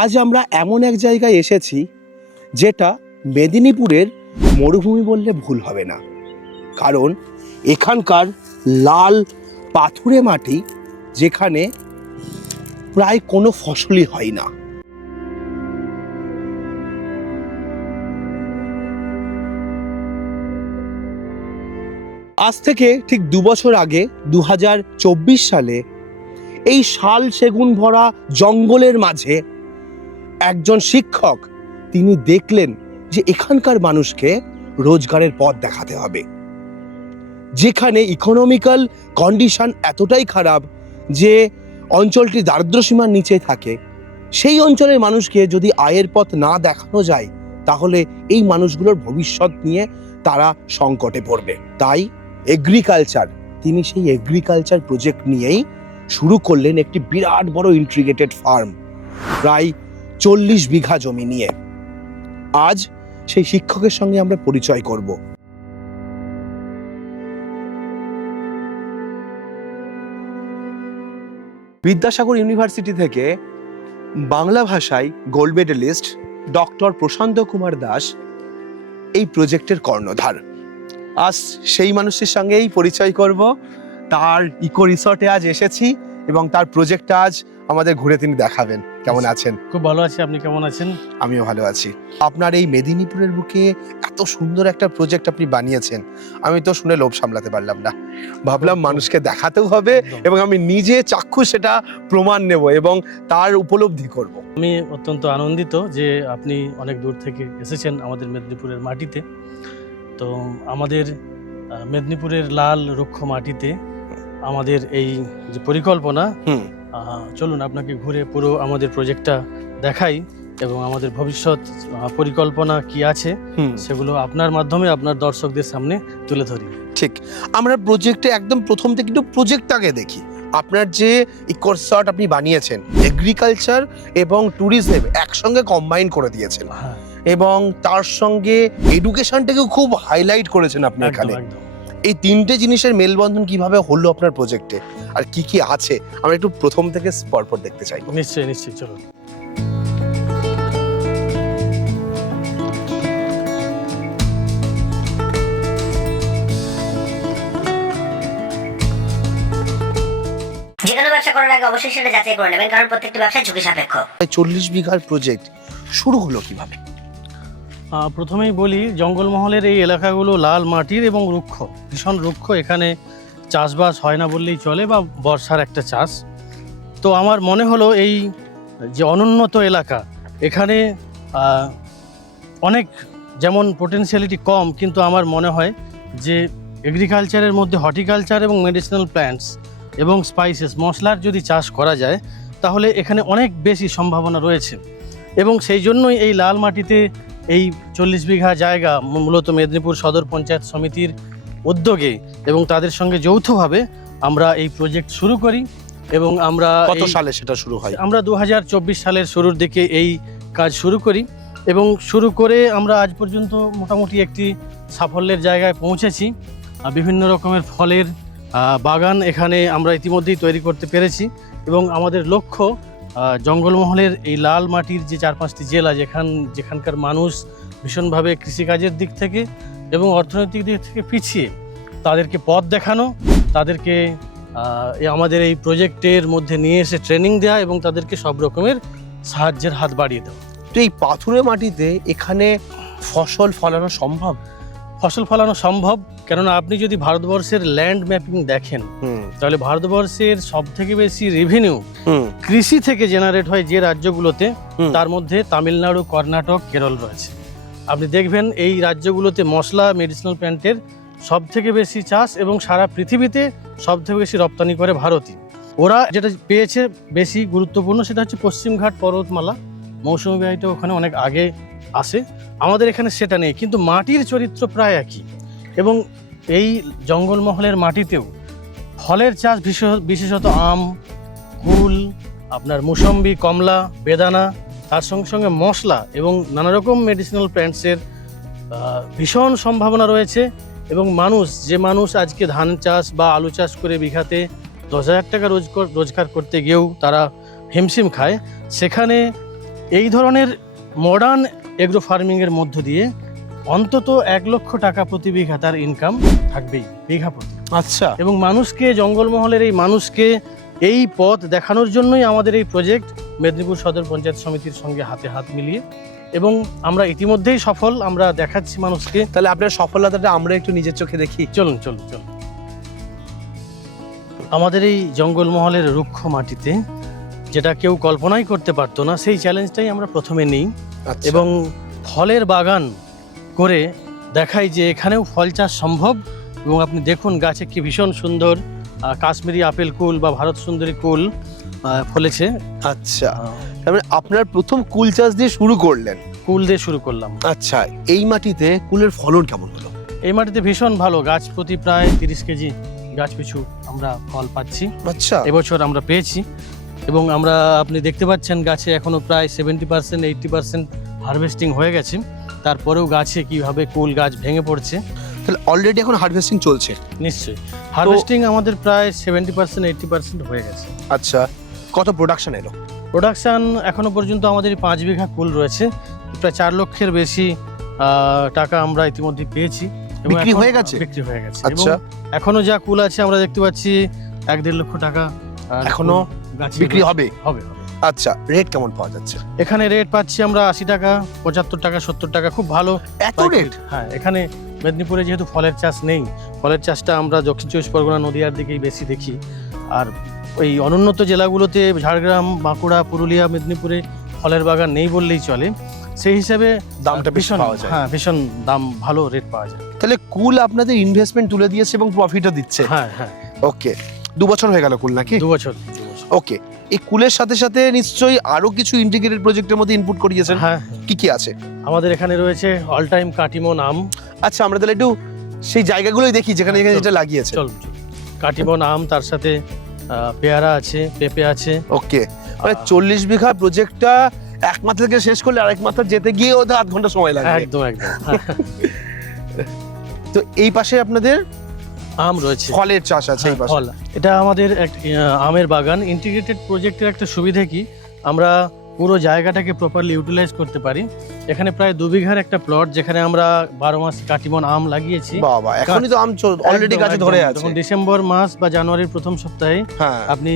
আজ আমরা এমন এক জায়গায় এসেছি যেটা মেদিনীপুরের মরুভূমি বললে ভুল হবে না, কারণ এখানকার লাল পাথুরে মাটি, যেখানে প্রায় কোনো ফসলই হয় না। আজ থেকে ঠিক 2 বছর আগে 2024 সালে এই শাল সেগুন ভরা জঙ্গলের মাঝে একজন শিক্ষক তিনি দেখলেন যে এখানকার মানুষকে রোজগারের পথ দেখাতে হবে, যেখানে ইকোনমিক্যাল কন্ডিশন এতটাই খারাপ যে অঞ্চলটি দারিদ্র্যসীমার নিচে থাকে। সেই অঞ্চলের মানুষকে যদি আয়ের পথ না দেখানো যায় তাহলে এই মানুষগুলোর ভবিষ্যৎ নিয়ে তারা সংকটে পড়বে। তাই এগ্রিকালচার, তিনি সেই এগ্রিকালচার প্রজেক্ট নিয়েই শুরু করলেন একটি বিরাট বড় ইন্টিগ্রেটেড ফার্ম, প্রায় 40 বিঘা জমি নিয়ে। আজ সেই শিক্ষকের সঙ্গে আমরা পরিচয় করব। বিদ্যাসাগর ইউনিভার্সিটি থেকে বাংলা ভাষায় গোল্ড মেডেলিস্ট ডক্টর প্রশান্ত কুমার দাস এই প্রজেক্টের কর্ণধার। আজ সেই মানুষের সঙ্গেই পরিচয় করব। তার ইকো রিসর্টে আজ এসেছি এবং তার প্রজেক্টটা আজ আমাদের ঘুরে তিনি দেখাবেন। কেমন আছেন? খুব ভালো আছি, আপনি কেমন আছেন? আমিও ভালো আছি। আপনার এই মেদিনীপুরের বুকে এত সুন্দর একটা প্রজেক্ট আপনি বানিয়েছেন, আমি তো শুনে লোভ সামলাতে পারলাম না। ভাবলাম মানুষকে দেখাতেও হবে এবং আমি নিজে চাক্ষুষ সেটা প্রমাণ নেব এবং তার উপলব্ধি করব। আমি অত্যন্ত আনন্দিত যে আপনি অনেক দূর থেকে এসেছেন আমাদের মেদিনীপুরের মাটিতে। তো আমাদের মেদিনীপুরের লাল রুক্ষ মাটিতে আমাদের এই যে পরিকল্পনা, চলুন আপনাকে ঘুরে পুরো আমাদের প্রজেক্টটা দেখাই এবং আমাদের ভবিষ্যৎ পরিকল্পনা কি আছে সেগুলো আপনার মাধ্যমে আপনার দর্শকদের সামনে তুলে ধরি। ঠিক, আমরা প্রজেক্টে একদম প্রথম থেকে একটু প্রজেক্টটাকে দেখি। আপনার যে ইকো রিসর্ট আপনি বানিয়েছেন, এগ্রিকালচার এবং ট্যুরিজম একসঙ্গে কম্বাইন করে দিয়েছেন এবং তার সঙ্গে এডুকেশনটাকেও খুব হাইলাইট করেছেন আপনি এখানে। এই তিনটে জিনিসের মেলবন্ধন কিভাবে হলো আপনার প্রজেক্টে আর কি কি আছে আমরা একটু প্রথম থেকে পরপর দেখতে চাই। নিশ্চয়ই নিশ্চয়ই, চলুন। যে কোনো ব্যবসা করার আগে অবশ্যই সেটা যাচাই করে নেবেন, কারণ প্রত্যেকটি ব্যবসা ঝুঁকি সাপেক্ষ। 40 বিঘার প্রজেক্ট শুরু হলো কিভাবে? প্রথমেই বলি, জঙ্গলমহলের এই এলাকাগুলো লাল মাটির এবং রুক্ষ, ভীষণ রুক্ষ। এখানে চাষবাস হয় না বললেই চলে, বা বর্ষার একটা চাষ। তো আমার মনে হলো এই যে অনুন্নত এলাকা, এখানে অনেক যেমন পোটেনশিয়ালিটি কম, কিন্তু আমার মনে হয় যে এগ্রিকালচারের মধ্যে হর্টিকালচার এবং মেডিসিনাল প্ল্যান্টস এবং স্পাইসেস, মশলার যদি চাষ করা যায় তাহলে এখানে অনেক বেশি সম্ভাবনা রয়েছে। এবং সেই জন্যই এই লাল মাটিতে এই 40 বিঘা জায়গা মূলত মেদিনীপুর সদর পঞ্চায়েত সমিতির উদ্যোগে এবং তাদের সঙ্গে যৌথভাবে আমরা এই প্রজেক্ট শুরু করি। এবং আমরা কত সালে সেটা শুরু হয়? আমরা 2024 সালের শুরুর দিকে এই কাজ শুরু করি এবং শুরু করে আমরা আজ পর্যন্ত মোটামুটি একটি সাফল্যের জায়গায় পৌঁছেছি। বিভিন্ন রকমের ফলের বাগান এখানে আমরা ইতিমধ্যেই তৈরি করতে পেরেছি এবং আমাদের লক্ষ্য জঙ্গলমহলের এই লাল মাটির যে 4-5টি জেলা যেখানকার মানুষ ভীষণভাবে কৃষিকাজের দিক থেকে এবং অর্থনৈতিক দিক থেকে পিছিয়ে, তাদেরকে পথ দেখানো, তাদেরকে আমাদের এই প্রজেক্টের মধ্যে নিয়ে এসে ট্রেনিং দেওয়া এবং তাদেরকে সব রকমের সাহায্যের হাত বাড়িয়ে দেওয়া। তো এই পাথুরে মাটিতে এখানে ফসল ফলানো সম্ভব? ফসল ফলানো সম্ভব, কেননা আপনি যদি ভারতবর্ষের ল্যান্ড ম্যাপিং দেখেন তাহলে ভারতবর্ষের সব থেকে বেশি রেভিনিউ কৃষি থেকে জেনারেট হয় যে রাজ্যগুলোতে, তার মধ্যে তামিলনাড়ু, কর্ণাটক, কেরল রয়েছে। আপনি দেখবেন এই রাজ্যগুলোতে মশলা, মেডিসিনাল প্ল্যান্টের সব থেকে বেশি চাষ এবং সারা পৃথিবীতে সব থেকে বেশি রপ্তানি করে ভারতই। ওরা যেটা পেয়েছে বেশি গুরুত্বপূর্ণ সেটা হচ্ছে পশ্চিমঘাট পর্বতমালা, মৌসুমী বায়ুটা ওখানে অনেক আগে আসে, আমাদের এখানে সেটা নেই, কিন্তু মাটির চরিত্র প্রায় একই। এবং এই জঙ্গলমহলের মাটিতেও ফলের চাষ, বিশেষত আম, কুল, আপনার মুসম্বি, কমলা, বেদানা, তার সঙ্গে সঙ্গে মশলা এবং নানা রকম মেডিসিনাল প্ল্যান্টসের ভীষণ সম্ভাবনা রয়েছে। এবং মানুষ আজকে ধান চাষ বা আলু চাষ করে বিঘাতে 10,000 টাকা রোজগার করতে গিয়েও তারা হিমশিম খায়, সেখানে এই ধরনের মডার্ন এগ্রো ফার্মিংয়ের মধ্য দিয়ে অন্তত 1 লক্ষ টাকা প্রতি বিঘা তার ইনকাম থাকবেই বিঘা প্রতি। আচ্ছা, এবং মানুষকে, জঙ্গলমহলের এই মানুষকে এই পথ দেখানোর জন্যই আমাদের এই প্রজেক্ট মেদিনীপুর সদর পঞ্চায়েত সমিতির সঙ্গে হাতে হাত মিলিয়ে, এবং আমরা ইতিমধ্যেই সফল, আমরা দেখাচ্ছি মানুষকে। তাহলে আপনার সফলতাটা আমরা একটু নিজের চোখে দেখি। চলুন চলুন চলুন। আমাদের এই জঙ্গলমহলের রুক্ষ মাটিতে যেটা কেউ কল্পনাই করতে পারতো না, সেই চ্যালেঞ্জটাই আমরা প্রথমে নিই আচ্ছা, এবং ফলের বাগান করে দেখাই যে এখানেও ফল চাষ সম্ভব। এবং আপনি দেখুন গাছে কি ভীষণ সুন্দর কাশ্মীরি আপেল কুল বা ভারত সুন্দরী কুল ফলেছে। আচ্ছা, তার মানে আপনার প্রথম কুল চাষ দিয়ে শুরু করলেন? কুল দিয়ে শুরু করলাম। আচ্ছা, এই মাটিতে কুলের ফলন কেমন হলো? এই মাটিতে ভীষণ ভালো, গাছ প্রতি প্রায় 30 কেজি গাছ পিছু আমরা ফল পাচ্ছি। আচ্ছা, এবছর আমরা পেয়েছি। এবং আমরা, আপনি দেখতে পাচ্ছেন গাছে এখনো প্রায় 70% 80% হারভেস্টিং হয়ে গেছে, তারপরেও গাছে কিভাবে কুল গাছ ভেঙে পড়ছে। তাহলে অলরেডি এখন হারভেস্টিং চলছে? নিশ্চয়ই, হারভেস্টিং আমাদের প্রায় 70% 80% হয়ে গেছে। আচ্ছা, কত প্রোডাকশন এলো? প্রোডাকশন এখনো পর্যন্ত আমাদের 5 বিঘা কুল রয়েছে, প্রায় 4 লক্ষের বেশি টাকা আমরা ইতিমধ্যে পেয়েছি। বিক্রি এখন হয়ে গেছে? বিক্রি হয়ে গেছে। আচ্ছা, এবং এখনো যা কুল আছে আমরা দেখতে পাচ্ছি 1-1.5 লক্ষ টাকা এখনো গাছে বিক্রি হবে? হবে। আচ্ছা, রেট কেমন পাওয়া যাচ্ছে? এখানে রেট পাচ্ছি আমরা 80 টাকা, 75 টাকা, 70 টাকা, খুব ভালো এত রেট? হ্যাঁ, এখানে মেদিনীপুরে যেহেতু ফলের চাষ নেই, ফলের চাষটা আমরা দক্ষিণ 24 পরগনা, নদীয়ার দিকেই বেশি দেখি। আর ওই অনুন্নত জেলাগুলোতে ঝাড়গ্রাম, বাঁকুড়া, পুরুলিয়া, মেদিনীপুরে ফলের বাগান নেই বললেই চলে। সেই হিসাবে দামটা বেশি ভীষণ, পাওয়া যায়। হ্যাঁ ভীষণ দাম, ভালো রেট পাওয়া যায়। তাহলে কুল আপনাদের ইনভেস্টমেন্ট তুলে দিয়েছে এবং প্রফিটও দিচ্ছে? হ্যাঁ হ্যাঁ, ওকে, 2 বছর হয়ে গেল কুল নাকি? 2 বছর। ওকে, এই কুলের সাথে সাথে নিশ্চয়ই আরো কিছু ইন্টিগ্রেটেড প্রজেক্টের মধ্যে ইনপুট করিয়েছেন? হ্যাঁ, কি কি আছে? আমাদের এখানে রয়েছে অল টাইম কাটিমন আম। আচ্ছা, আমরা তাহলে একটু সেই জায়গাগুলোই দেখি যেখানে যেখানে যেটা লাগিয়েছে। চলুন, কাটিমন আম, তার সাথে পেয়ারা আছে, পেঁপে আছে। ওকে, মানে 40 বিঘা প্রজেক্টটা এক মাথা থেকে শেষ করলে আরেক মাথা যেতে গিয়ে ওদের 8 ঘন্টা সময় লাগবে। একদম একদম। তো এই পাশে আপনাদের আম রয়েছে, ফলের চাষ আছে এই পাশে? ফল, এটা আমাদের আমের বাগান। ইন্টিগ্রেটেড প্রজেক্টের একটা সুবিধা কি, আমরা পুরো জায়গাটাকে প্রপারলি ইউটিলাইজ করতে পারি। এখানে প্রায় 2 বিঘার একটা প্লট, যেখানে আমরা 12 মাস কাটিমন আম লাগিয়েছি। বাবা, এখনই তো আম অলরেডি গাছে ধরে আছে। তখন ডিসেম্বর মাস বা জানুয়ারির প্রথম সপ্তাহে হ্যাঁ, আপনি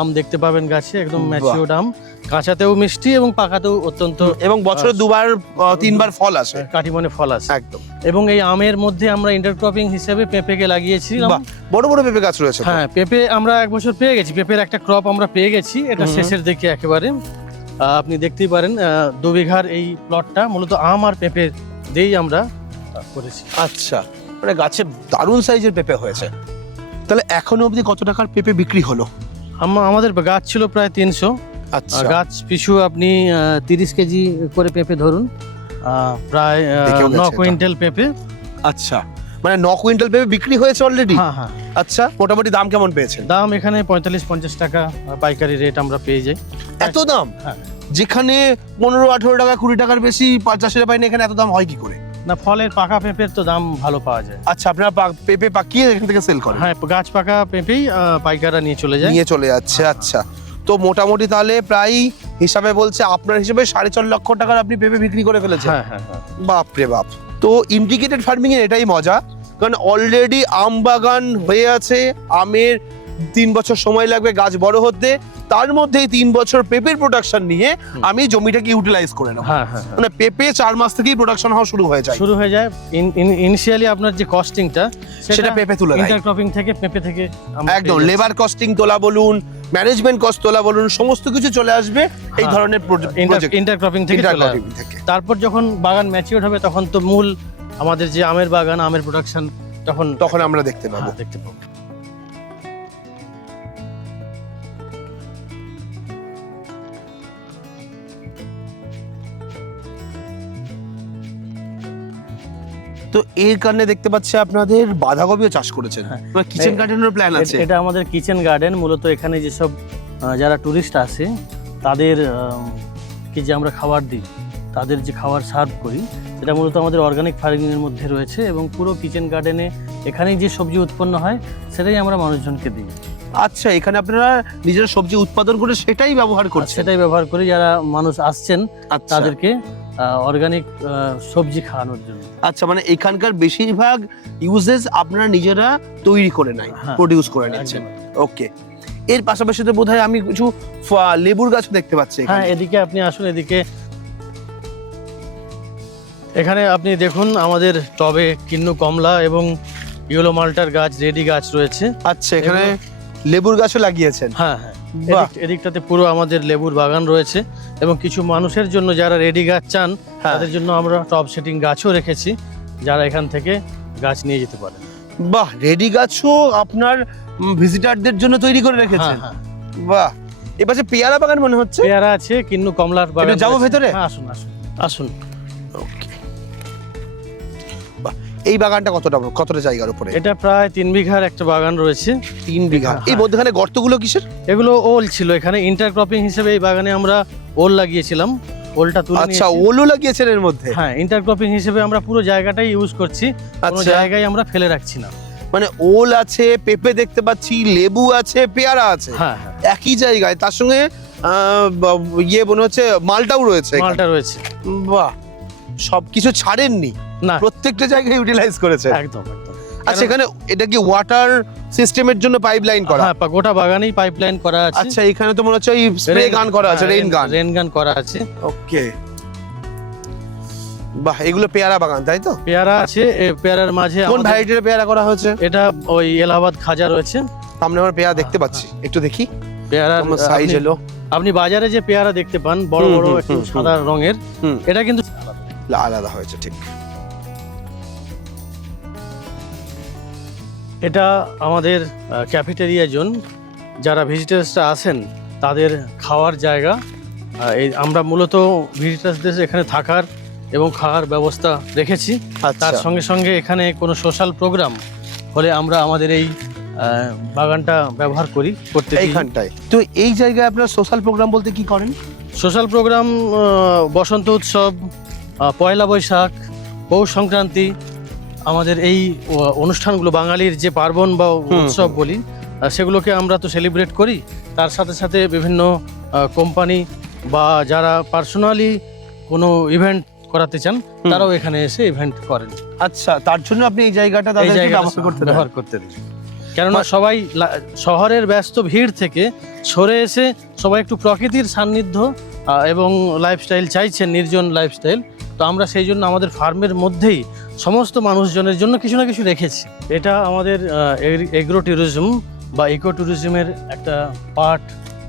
আম দেখতে পাবেন গাছে, একদম ম্যাচিওরড আম, কাঁচাতেও মিষ্টি এবং পাকাতেও অত্যন্ত, এবং বছরে 2-3বার ফল আসে, কাটিমনে ফল আসে। একদম। এবং এই আমের মধ্যে আমরা ইন্টারক্রপিং হিসেবে পেঁপেকে লাগিয়েছি। বাহ, বড় বড় পেঁপে গাছ রয়েছে। হ্যাঁ, পেঁপে আমরা 1 বছর পেয়ে গেছি, পেঁপের একটা ক্রপ আমরা পেয়ে গেছি, এটা শেষের দিকে একেবারে। আপনি দেখতেই পারেন 2 বিঘার এই প্লটটা মূলত আম আর পেঁপে দিয়েই আমরা করেছি। আচ্ছা, মানে গাছে দারুণ সাইজের পেঁপে হয়েছে। তাহলে এখনো অবধি কত টাকার পেঁপে বিক্রি হলো? আমাদের গাছ ছিল প্রায় 300, আচ্ছা, গাছ পিছু আপনি 30 কেজি করে পেঁপে ধরুন, প্রায় দেখেও গেছে 9 এটা। কুইন্টাল পেঁপে। আচ্ছা, মানে 9 কুইন্টাল পেঁপে বিক্রি হয়েছে অলরেডি? হ্যাঁ হ্যাঁ। আচ্ছা, মোটামুটি দাম কেমন পেয়েছেন? দাম এখানে 45-50 টাকা পাইকারি রেট আমরা পেয়ে যাই। এত দাম? হ্যাঁ। যেখানে 15-18 টাকা 20 টাকার বেশি চাষিরা পায় না, এখানে এত দাম হয় কি করে? না, ফলের পাকা পেঁপের তো দাম ভালো পাওয়া যায়। আচ্ছা, আপনারা পেঁপে পাকিয়ে এখান থেকে সেল করেন? হ্যাঁ, গাছ পাকা পেঁপেই পাইকাররা নিয়ে চলে যায়। নিয়ে চলে যাচ্ছে। আচ্ছা, তো মোটামুটি তাহলে প্রায় হিসাবে বলছে আপনার হিসেবে 4.5 লক্ষ টাকার আপনি পেঁপে বিক্রি করে ফেলেছেন? হ্যাঁ হ্যাঁ হ্যাঁ। বাপ রে বাপ। তো ইন্টিগ্রেটেড ফার্মিং এর এটাই মজা, কারণ অলরেডি আম বাগান হয়ে আছে, আমের 3 বছর সময় লাগবে গাছ বড় হতে, তার মধ্যেই 3 বছর পেঁপের প্রোডাকশন নিয়ে আমি জমিটাকে ইউটিলাইজ করে নেব। হ্যাঁ হ্যাঁ, মানে পেঁপে 4 মাস থেকেই প্রোডাকশন হওয়া শুরু হয়ে যায়। ইনিশিয়ালি আপনার যে কস্টিংটা সেটা পেঁপে তুলে দেয়। ইন্টারক্রপিং থেকে পেঁপে থেকে আমরা একদম, পেয়ে যাচ্ছি। লেবার কস্টিং তোলা বলুন, ম্যানেজমেন্ট কস্ট তোলা বলুন, সমস্ত কিছু চলে আসবে এই হ্যাঁ, ধরনের প্রজেক্ট। ইন্টারক্রপিং থেকে চলে আসবে। তারপর যখন বাগান ম্যাচিওর হবে তখন তো মূল আমাদের যে আমের বাগান, আমের প্রোডাকশন তখন আমরা দেখতে পাবো। হ্যাঁ, দেখতে পাবো। তো এর কারণে দেখতে পাচ্ছি আপনাদের বাঁধাকপিও চাষ করেছেন, হ্যাঁ। কিচেন গার্ডেনের প্ল্যান আছে? এটা আমাদের কিচেন গার্ডেন। মূলত এখানে যেসব যারা টুরিস্ট আসে তাদের কি যে আমরা খাবার দিই, তাদের যে খাবার সার্ভ করি, সেটা মূলত আমাদের অর্গানিক ফার্মিংয়ের মধ্যে রয়েছে। এবং পুরো কিচেন গার্ডেনে এখানেই যে সবজি উৎপন্ন হয় সেটাই আমরা মানুষজনকে দিই। আচ্ছা, এখানে আপনারা নিজেরা সবজি উৎপাদন করে সেটাই ব্যবহার করছেন? সেটাই ব্যবহার করি, যারা মানুষ আসছেন আচ্ছা। তাদেরকে অর্গানিক সবজি খাওয়ানোর জন্য। আচ্ছা, মানে এখানকার বেশিরভাগ ইউজেস আপনারা নিজেরা তৈরি করে নাই, হ্যাঁ, প্রডিউস করে নিচ্ছেন। ওকে, এর পাশাপাশি তো বোধহয় আমি কিছু লেবুর গাছ দেখতে পাচ্ছি হ্যাঁ, এখানে। এদিকে আপনি আসুন, এদিকে এখানে আপনি দেখুন আমাদের টবে কিন্নু কমলা এবং ইয়েলো মাল্টার গাছ, রেডি গাছ রয়েছে। আচ্ছা, এখানে লেবুর গাছও লাগিয়েছেন? হ্যাঁ হ্যাঁ, বাহ। এদিকটাতে পুরো আমাদের লেবুর বাগান রয়েছে এবং কিছু মানুষের জন্য যারা রেডি গাছ চান হ্যাঁ। তাদের জন্য আমরা টব সেটিং গাছও রেখেছি, যারা এখান থেকে গাছ নিয়ে যেতে পারেন। বাহ, রেডি গাছও আপনার ভিজিটারদের জন্য তৈরি করে রেখেছেন? হ্যাঁ, বাহ। এ পাশে পেয়ারা বাগান মনে হচ্ছে। পেয়ারা আছে, কিন্নু কমলার বাগান একটু যাবো রয়েছে। ভেতরে? হ্যাঁ, আসুন আসুন আসুন। ওকে, বাহ। এই বাগানটা কতটা জায়গার উপরে? এটা প্রায় 3 বিঘার একটা বাগান রয়েছে। 3 বিঘা। এই হ্যাঁ। মধ্যখানে গর্তগুলো কিসের? এগুলো ওল ছিল, এখানে ইন্টারক্রপিং হিসেবে এই বাগানে আমরা ওল লাগিয়েছিলাম, ওলটা তুলে আচ্ছা, নিয়েছি। ওলও লাগিয়েছেন এর মধ্যে? হ্যাঁ, ইন্টারক্রপিং হিসেবে আমরা পুরো জায়গাটাই ইউজ করছি, কোনো আচ্ছা, জায়গায় আমরা ফেলে রাখছি না। মানে ওল আছে, পেঁপে দেখতে পাচ্ছি, লেবু আছে, পেয়ারা আছে হ্যাঁ হ্যাঁ, একই জায়গায়, তার সঙ্গে ইয়ে মনে হচ্ছে মালটাও রয়েছে এখানে। মালটা রয়েছে। বাহ, সবকিছু ছাড়েননি, না, প্রত্যেকটা জায়গায় ইউটিলাইজ করেছে। একদম একদম। আচ্ছা, এখানে এটা কি ওয়াটার সিস্টেমের জন্য পাইপলাইন করা? হ্যাঁ, গোটা বাগানেই পাইপলাইন করা আছে। আচ্ছা, এখানে তো মনে হচ্ছে এই স্প্রে গান করা আছে, রেইন গান। রেন গান করা আছে। ওকে, বাহ, এগুলো পেয়ারা বাগান তাই তো? পেয়ারা আছে, পেয়ারার মাঝে কোন ভ্যারাইটির পেয়ারা করা হয়েছে? এটা ওই এলাহাবাদ খাজা রয়েছে। সামনে আমার পেয়ারা দেখতে পাচ্ছি, একটু দেখি। পেয়ারার সাইজ এলো। আপনি বাজারে যে পেয়ারা দেখতে পান বড় বড় একটু সাদা রঙের, এটা কিন্তু আলাদা হয়েছে, ঠিক। এটা আমাদের ক্যাফেটেরিয়া জোন, যারা ভিজিটার্সরা আসেন তাদের খাওয়ার জায়গা। এই আমরা মূলত ভিজিটার্সদের এখানে থাকার এবং খাওয়ার ব্যবস্থা রেখেছি। তার সঙ্গে সঙ্গে এখানে কোনো সোশ্যাল প্রোগ্রাম হলে আমরা আমাদের এই বাগানটা ব্যবহার করতে এইখানটায়। তো এই জায়গায় আপনারা সোশ্যাল প্রোগ্রাম বলতে কি করেন? সোশ্যাল প্রোগ্রাম বসন্ত উৎসব, পয়লা বৈশাখ, পৌষ সংক্রান্তি, আমাদের এই অনুষ্ঠানগুলো বাঙালির যে পার্বণ বা উৎসব বলি, সেগুলোকে আমরা তো সেলিব্রেট করি। তার সাথে সাথে বিভিন্ন কোম্পানি বা যারা পার্সোনালি কোনো ইভেন্ট করাতে চান তারাও এখানে এসে ইভেন্ট করেন। আচ্ছা, তার জন্য আপনি এই জায়গাটা ব্যবহার করতে দিন। কেননা সবাই শহরের ব্যস্ত ভিড় থেকে সরে এসে সবাই একটু প্রকৃতির সান্নিধ্য এবং লাইফস্টাইল চাইছেন, নির্জন লাইফস্টাইল। তো আমরা সেই জন্য আমাদের ফার্মের মধ্যেই সমস্ত মানুষজনের জন্য কিছু না কিছু রেখেছি। এটা আমাদের এগ্রো ট্যুরিজম বা ইকো ট্যুরিজমের একটা পার্ট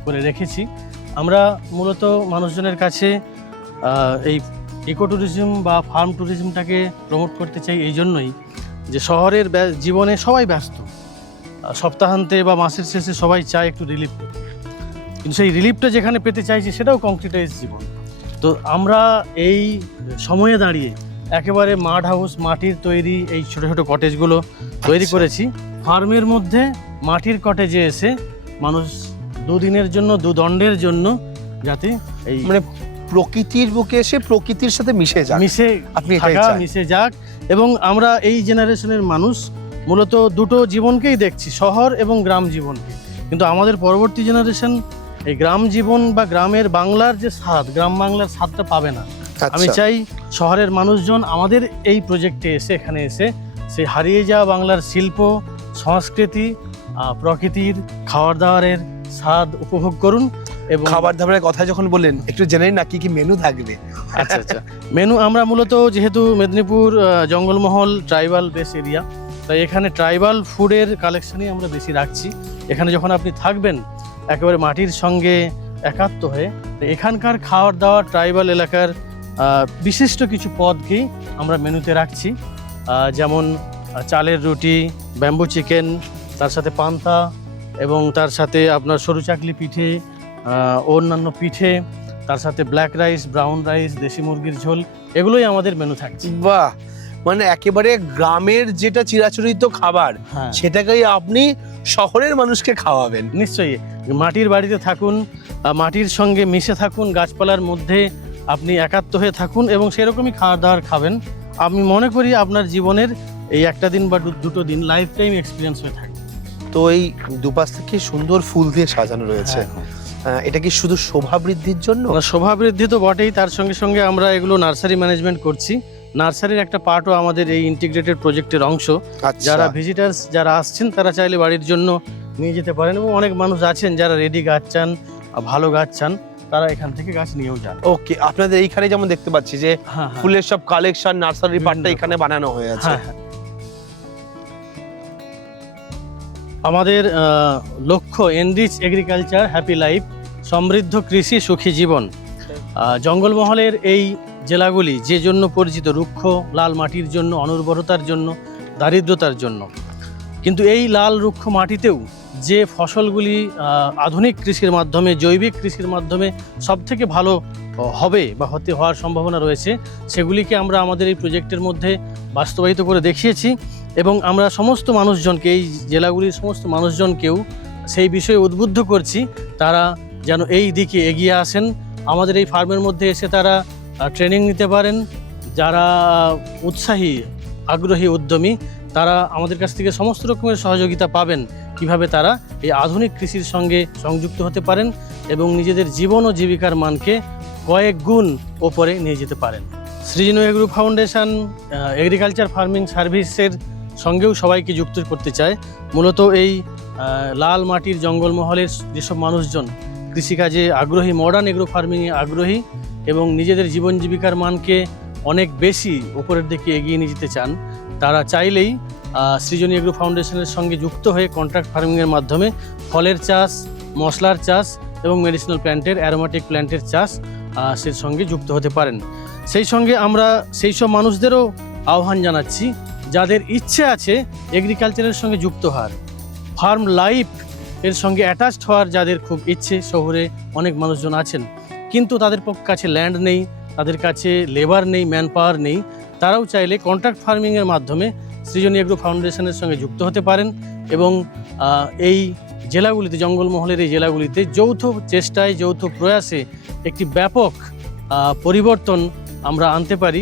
করে রেখেছি। আমরা মূলত মানুষজনের কাছে এই ইকো ট্যুরিজম বা ফার্ম ট্যুরিজমটাকে প্রমোট করতে চাই এই জন্যই যে শহরের জীবনে সবাই ব্যস্ত, সপ্তাহান্তে বা মাসের শেষে সবাই চায় একটু রিলিফ, কিন্তু সেই রিলিফটা যেখানে পেতে চাইছি সেটাও কংক্রিটাইজ জীবন। তো আমরা এই সময়ে দাঁড়িয়ে একেবারে মাড হাউস, মাটির তৈরি এই ছোট ছোট কটেজগুলো তৈরি করেছি। ফার্মের মধ্যে মাটির কটেজে এসে মানুষ দুদিনের জন্য, দুদণ্ডের জন্য, যাতে এই মানে প্রকৃতির বুকে এসে প্রকৃতির সাথে মিশে মিশে যাক। এবং আমরা এই জেনারেশনের মানুষ মূলত দুটো জীবনকেই দেখছি, শহর এবং গ্রাম জীবনকে, কিন্তু আমাদের পরবর্তী জেনারেশন এই গ্রাম জীবন বা গ্রামের বাংলার যে স্বাদ, গ্রাম বাংলার স্বাদটা পাবে না। আমি চাই শহরের মানুষজন আমাদের এই প্রজেক্টে এসে, এখানে এসে সেই হারিয়ে যাওয়া বাংলার শিল্প, সংস্কৃতি, প্রকৃতির খাবার দাবারের স্বাদ উপভোগ করুন। এবং খাবার দাবারের কথা যখন বললেন, একটু জেনে না কি কি মেনু থাকবে? আচ্ছা আচ্ছা, মেনু আমরা মূলত যেহেতু Medinipur Jangalmahal tribal base area, তাই এখানে ট্রাইবাল ফুডের কালেকশনই আমরা বেশি রাখছি। এখানে যখন আপনি থাকবেন একেবারে মাটির সঙ্গে একাত্ম হয়ে, এখানকার খাওয়ার দাওয়ার ট্রাইবাল এলাকার বিশিষ্ট কিছু পদকেই আমরা মেনুতে রাখছি, যেমন চালের রুটি, ব্যাম্বু চিকেন, তার সাথে পান্তা এবং তার সাথে আপনার সরু চাকলি পিঠে, অন্যান্য পিঠে, তার সাথে ব্ল্যাক রাইস, ব্রাউন রাইস, দেশি মুরগির ঝোল, এগুলোই আমাদের মেনু থাকছে। বাহ, মানে একেবারে গ্রামের যেটা চিরাচরিত খাবার, সেটাকেই আপনি শহরের মানুষকে খাওয়াবেন। নিশ্চয়ই, মাটির বাড়িতে থাকুন, মাটির সঙ্গে মিশে থাকুন, গাছপালার মধ্যে আপনি একাত্ম হয়ে থাকুন এবং সেরকমই খাওয়া দাওয়ার খাবেন। আমি মনে করি আপনার জীবনের এই একটা দিন বা দুটো দিন লাইফ টাইম এক্সপিরিয়েন্স হয়ে থাকে। তো এই দুপাশ থেকে সুন্দর ফুল দিয়ে সাজানো রয়েছে, এটা কি শুধু শোভা বৃদ্ধির জন্য? শোভা বৃদ্ধি তো বটেই, তার সঙ্গে সঙ্গে আমরা এগুলো নার্সারি ম্যানেজমেন্ট করছি। নার্সারির একটা পার্টও আমাদের এই ইন্টিগ্রেটেড প্রজেক্টের অংশ। যারা ভিজিটার্স যারা আসছেন তারা চাইলে বাড়ির জন্য নিয়ে যেতে পারেন, এবং অনেক মানুষ আছেন যারা রেডি গাছ চান, ভালো গাছ চান, তারা এখান থেকে গাছ নিয়েও যান। ওকে, আপনাদের এইখানে যেমন দেখতে পাচ্ছি যে ফুলের সব কালেকশন, নার্সারি পার্টটা এখানে বানানো হয়ে আছে। আমাদের লক্ষ্য এনরিচ এগ্রিকালচার হ্যাপি লাইফ, সমৃদ্ধ কৃষি সুখী জীবন। জঙ্গলমহলের এই জেলাগুলি যে জন্য পরিচিত, রুক্ষ লাল মাটির জন্য, অনুর্বরতার জন্য, দারিদ্রতার জন্য, কিন্তু এই লাল রুক্ষ মাটিতেও যে ফসলগুলি আধুনিক কৃষির মাধ্যমে, জৈবিক কৃষির মাধ্যমে সবথেকে ভালো হবে বা হওয়ার সম্ভাবনা রয়েছে, সেগুলিকে আমরা আমাদের এই প্রজেক্টের মধ্যে বাস্তবায়িত করে দেখিয়েছি। এবং আমরা সমস্ত মানুষজনকে, এই জেলাগুলির সমস্ত মানুষজনকেও সেই বিষয়ে উদ্বুদ্ধ করছি, তারা যেন এই দিকে এগিয়ে আসেন, আমাদের এই ফার্মের মধ্যে এসে তারা ট্রেনিং নিতে পারেন। যারা উৎসাহী, আগ্রহী, উদ্যমী, তারা আমাদের কাছ থেকে সমস্ত রকমের সহযোগিতা পাবেন, কিভাবে তারা এই আধুনিক কৃষির সঙ্গে সংযুক্ত হতে পারেন এবং নিজেদের জীবন ও জীবিকার মানকে কয়েক গুণ ওপরে নিয়ে যেতে পারেন। সৃজনী এগ্রো ফাউন্ডেশন এগ্রিকালচার ফার্মিং সার্ভিসের সঙ্গেও সবাইকে যুক্ত করতে চায়। মূলত এই লাল মাটির জঙ্গলমহলের যেসব মানুষজন কৃষিকাজে আগ্রহী, মডার্ন এগ্রো ফার্মিংয়ে আগ্রহী এবং নিজেদের জীবন জীবিকার মানকে অনেক বেশি উপরের দিকে এগিয়ে নিয়ে যেতে চান, তারা চাইলেই সৃজনী এগ্রো ফাউন্ডেশনের সঙ্গে যুক্ত হয়ে কন্ট্রাক্ট ফার্মিংয়ের মাধ্যমে ফলের চাষ, মশলার চাষ এবং মেডিসিনাল প্ল্যান্টের, অ্যারোমেটিক প্ল্যান্টের চাষ সের সঙ্গে যুক্ত হতে পারেন। সেই সঙ্গে আমরা সেই সব মানুষদেরও আহ্বান জানাচ্ছি যাদের ইচ্ছে আছে এগ্রিকালচারের সঙ্গে যুক্ত হওয়ার, ফার্ম লাইফ এর সঙ্গে অ্যাটাচড হওয়ার, যাদের খুব ইচ্ছে। শহরে অনেক মানুষজন আছেন কিন্তু তাদের কাছে ল্যান্ড নেই, তাদের কাছে লেবার নেই, ম্যান পাওয়ার নেই, তারাও চাইলে কন্ট্রাক্ট ফার্মিংয়ের মাধ্যমে সৃজনী এগ্রো ফাউন্ডেশনের সঙ্গে যুক্ত হতে পারেন এবং এই জেলাগুলিতে, জঙ্গলমহলের এই জেলাগুলিতে যৌথ চেষ্টায়, যৌথ প্রয়াসে একটি ব্যাপক পরিবর্তন আমরা আনতে পারি।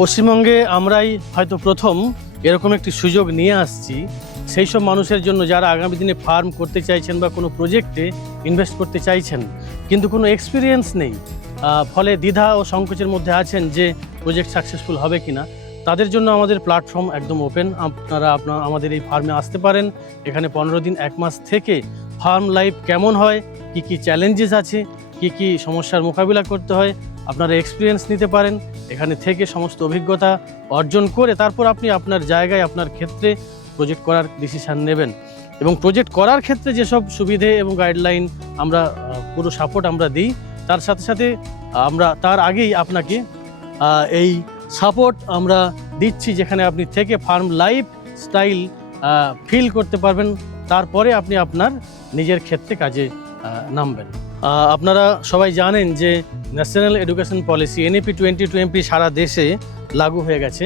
পশ্চিমবঙ্গে আমরাই হয়তো প্রথম এরকম একটি সুযোগ নিয়ে আসছি সেই সব মানুষের জন্য যারা আগামী দিনে ফার্ম করতে চাইছেন বা কোনো প্রজেক্টে ইনভেস্ট করতে চাইছেন কিন্তু কোনো এক্সপিরিয়েন্স নেই, ফলে দ্বিধা ও সংকোচের মধ্যে আছেন যে প্রজেক্ট সাকসেসফুল হবে কিনা। তাদের জন্য আমাদের প্ল্যাটফর্ম একদম ওপেন। আপনারা আমাদের এই ফার্মে আসতে পারেন। এখানে 15 দিন, 1 মাস থেকে ফার্ম লাইফ কেমন হয়, কি কি চ্যালেঞ্জেস আছে, কি কি সমস্যার মোকাবিলা করতে হয়, আপনারা এক্সপিরিয়েন্স নিতে পারেন। এখানে থেকে সমস্ত অভিজ্ঞতা অর্জন করে তারপর আপনি আপনার জায়গায়, আপনার ক্ষেত্রে প্রজেক্ট করার ডিসিশান নেবেন। এবং প্রজেক্ট করার ক্ষেত্রে যেসব সুবিধে এবং গাইডলাইন আমরা পুরো সাপোর্ট আমরা দিই, তার সাথে সাথে আমরা তার আগেই আপনাকে এই সাপোর্ট আমরা দিচ্ছি যেখানে আপনি থেকে ফার্ম লাইফ স্টাইল ফিল করতে পারবেন, তারপরে আপনি আপনার নিজের ক্ষেত্রে কাজে নামবেন। আপনারা সবাই জানেন যে ন্যাশনাল এডুকেশন পলিসি NEP 2020 সারা দেশে লাগু হয়ে গেছে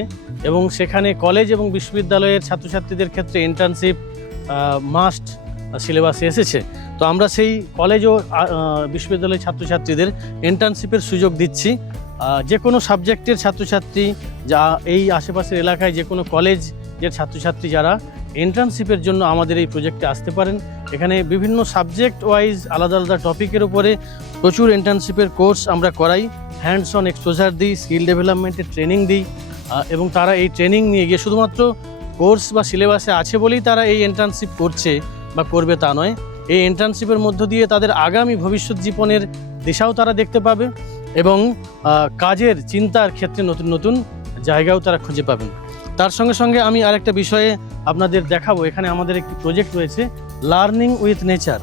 এবং সেখানে কলেজ এবং বিশ্ববিদ্যালয়ের ছাত্রছাত্রীদের ক্ষেত্রে ইন্টার্নশিপ মাস্ট সিলেবাসে এসেছে। তো আমরা সেই কলেজ ও বিশ্ববিদ্যালয়ের ছাত্রছাত্রীদের ইন্টার্নশিপের সুযোগ দিচ্ছি। যে কোনো সাবজেক্টের ছাত্রছাত্রী যা এই আশেপাশের এলাকায় যে কোনো কলেজের ছাত্রছাত্রী যারা ইন্টার্নশিপের জন্য আমাদের এই প্রজেক্টে আসতে পারেন। এখানে বিভিন্ন সাবজেক্ট ওয়াইজ আলাদা আলাদা টপিকের উপরে প্রচুর ইন্টার্নশিপের কোর্স আমরা করাই, হ্যান্ডস অন এক্সপোজার দিই, স্কিল ডেভেলপমেন্টের ট্রেনিং দিই এবং তারা এই ট্রেনিং নিয়ে গিয়ে শুধুমাত্র কোর্স বা সিলেবাসে আছে বলেই তারা এই ইন্টার্নশিপ করছে বা করবে তা নয়। এই ইন্টার্নশিপের মধ্য দিয়ে তাদের আগামী ভবিষ্যৎ জীবনের দিশাও তারা দেখতে পাবে এবং কাজের চিন্তার ক্ষেত্রে নতুন নতুন জায়গাও তারা খুঁজে পাবেন। তার সঙ্গে সঙ্গে আমি আরেকটা বিষয়ে আপনাদের দেখাবো। এখানে আমাদের একটি প্রজেক্ট রয়েছে, learning with nature.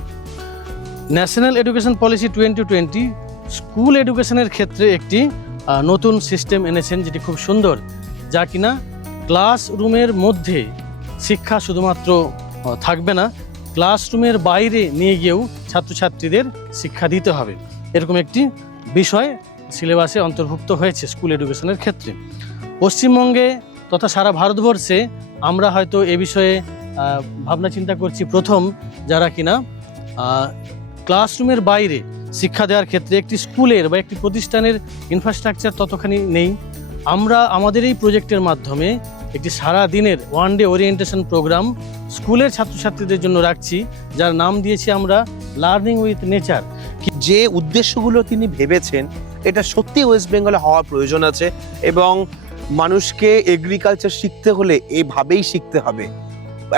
National education policy 2020 school এডুকেশনের ক্ষেত্রে একটি নতুন সিস্টেম এনেছেন, যেটি খুব সুন্দর, যা কিনা ক্লাসরুমের মধ্যে শিক্ষা শুধুমাত্র থাকবে না, ক্লাসরুমের বাইরে নিয়ে গিয়েও ছাত্রছাত্রীদের শিক্ষা দিতে হবে। এরকম একটি বিষয় সিলেবাসে অন্তর্ভুক্ত হয়েছে স্কুল এডুকেশনের ক্ষেত্রে। পশ্চিমবঙ্গে তথা সারা ভারতবর্ষে আমরা হয়তো এ বিষয়ে ভাবনা চিন্তা করছি প্রথম, যারা কিনা ক্লাসরুমের বাইরে শিক্ষা দেওয়ার ক্ষেত্রে একটি স্কুলের বা একটি প্রতিষ্ঠানের ইনফ্রাস্ট্রাকচার ততখানি নেই। আমরা আমাদের এই প্রজেক্টের মাধ্যমে একটি সারা দিনের ওয়ান ডে ওরিয়েন্টেশন প্রোগ্রাম স্কুলের ছাত্রছাত্রীদের জন্য রাখছি, যার নাম দিয়েছি আমরা লার্নিং উইথ নেচার। যে উদ্দেশ্যগুলো তিনি ভেবেছেন এটা সত্যি ওয়েস্ট বেঙ্গলে হওয়ার প্রয়োজন আছে, এবং মানুষকে এগ্রিকালচার শিখতে হলে এভাবেই শিখতে হবে,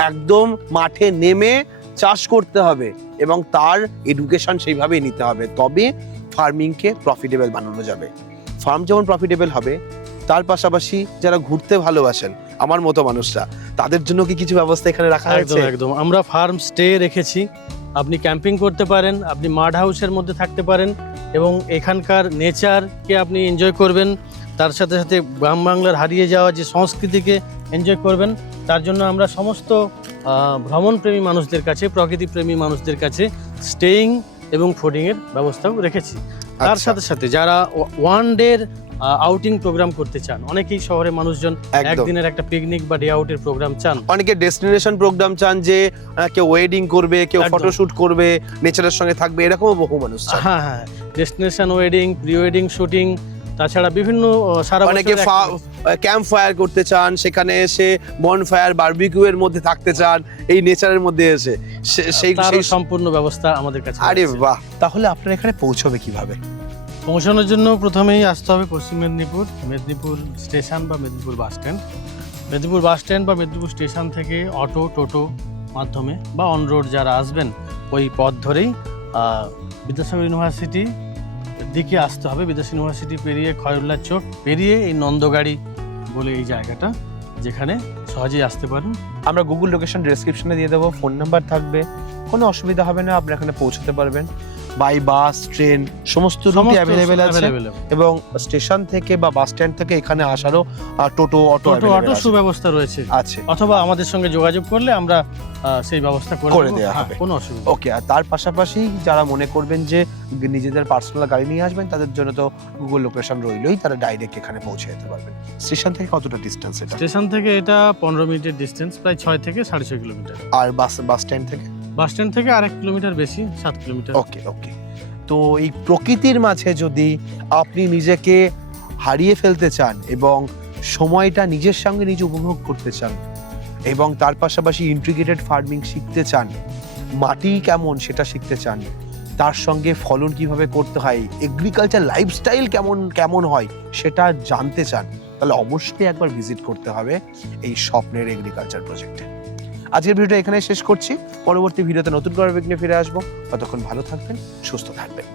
একদম মাঠে নেমে চাষ করতে হবে এবং তার এডুকেশন সেইভাবেই নিতে হবে, তবে ফার্মিংকে প্রফিটেবল বানানো যাবে। ফার্ম যেমন প্রফিটেবল হবে, তার পাশাপাশি যারা ঘুরতে ভালোবাসেন আমার মতো মানুষরা, তাদের জন্য কি কিছু ব্যবস্থা এখানে রাখা একদম হয়েছে? একদম, আমরা ফার্ম স্টে রেখেছি, আপনি ক্যাম্পিং করতে পারেন, আপনি মাড হাউসের মধ্যে থাকতে পারেন এবং এখানকার নেচারকে আপনি এনজয় করবেন, তার সাথে সাথে গ্রাম বাংলার হারিয়ে যাওয়া যে সংস্কৃতিকে এনজয় করবেন। তার জন্য আমরা সমস্ত ভ্রমণপ্রেমী মানুষদের কাছে, প্রকৃতিপ্রেমী মানুষদের কাছে স্টেইং এবং ফুডিংয়ের ব্যবস্থাও রেখেছি। তার আচ্ছা। সাথে সাথে যারা ওয়ান ডের আউটিং প্রোগ্রাম করতে চান, অনেকেই শহরে মানুষজন একদম। একদিনের একটা পিকনিক বা ডে আউটের প্রোগ্রাম চান, অনেকে ডেস্টিনেশন প্রোগ্রাম চান, যে কেউ ওয়েডিং করবে, কেউ একদম। ফটোশুট করবে, নেচারের সঙ্গে থাকবে, এরকমও বহু মানুষ চান। হ্যাঁ হ্যাঁ, destination wedding, pre wedding shooting, তাছাড়া বিভিন্ন সারা অনেকে ক্যাম্প ফায়ার করতে চান, সেখানে এসে বন ফায়ার বারবিকিউ এর মধ্যে থাকতে চান, এই নেচারের মধ্যে এসে সেই সম্পূর্ণ ব্যবস্থা আমাদের কাছে আরে রয়েছে। বাহ, তাহলে আপনারা এখানে পৌঁছবে কিভাবে? পৌঁছানোর জন্য প্রথমেই আসতে হবে পশ্চিম মেদিনীপুর, মেদিনীপুর স্টেশন বা Medinipur bus stand. Medinipur bus stand বা মেদিনীপুর স্টেশন থেকে অটো, টোটো মাধ্যমে বা অন রোড যারা আসবেন ওই পথ ধরেই বিদ্যাসাগর ইউনিভার্সিটি দিকে আসতে হবে। বিদ্যাসাগর ইউনিভার্সিটি পেরিয়ে খয়রুল্লাহ চোক পেরিয়ে এই নন্দগাড়ি বলে এই জায়গাটা, যেখানে সহজেই আসতে পারেন। আমরা গুগল লোকেশন ডেসক্রিপশনে দিয়ে দেবো, ফোন নাম্বার থাকবে, কোনো অসুবিধা হবে না, আপনি এখানে পৌঁছতে পারবেন। বাই বাস, ট্রেন সমস্ত রুটই অ্যাভেলেবেল আছে, এবং স্টেশন থেকে বা বাস স্ট্যান্ড থেকে এখানে আসারও টোটো, অটো অটো সুব্যবস্থা রয়েছে আছে। অথবা আমাদের সঙ্গে যোগাযোগ করলে আমরা সেই ব্যবস্থা করে দেবো। দেয়া হ্যাঁ, হবে। কোনো অসুবিধা ওকে, আর তার পাশাপাশি যারা মনে করবেন যে নিজেদের পার্সোনাল গাড়ি নিয়ে আসবেন, তাদের জন্য তো গুগল লোকেশন রইলই, তারা ডাইরেক্ট এখানে পৌঁছে যেতে পারবেন। স্টেশন থেকে কতটা ডিস্টেন্স এটা? স্টেশন থেকে এটা 15 মিনিটের ডিস্টেন্স, প্রায় 6 থেকে 6.5 কিলোমিটার। আর বাস স্ট্যান্ড থেকে? বাস স্ট্যান্ড থেকে 1 কিলোমিটার বেশি, 7 কিলোমিটার। ওকে ওকে। তো এই প্রকৃতির মাঝে যদি আপনি নিজেকে হারিয়ে ফেলতে চান এবং সময়টা নিজের সঙ্গে নিজে উপভোগ করতে চান, এবং তার পাশাপাশি ইন্টিগ্রেটেড ফার্মিং শিখতে চান, মাটি কেমন সেটা শিখতে চান, তার সঙ্গে ফলন কিভাবে করতে হয়, এগ্রিকালচার লাইফস্টাইল কেমন হয় সেটা জানতে চান, তাহলে অবশ্যই একবার ভিজিট করতে হবে এই স্বপ্নের এগ্রিকালচার প্রজেক্টে। আজকের ভিডিওটা এখানে শেষ করছি, পরবর্তী ভিডিওতে নতুন করে ফিরে আসবো। ততক্ষণ ভালো থাকবেন, সুস্থ থাকবেন।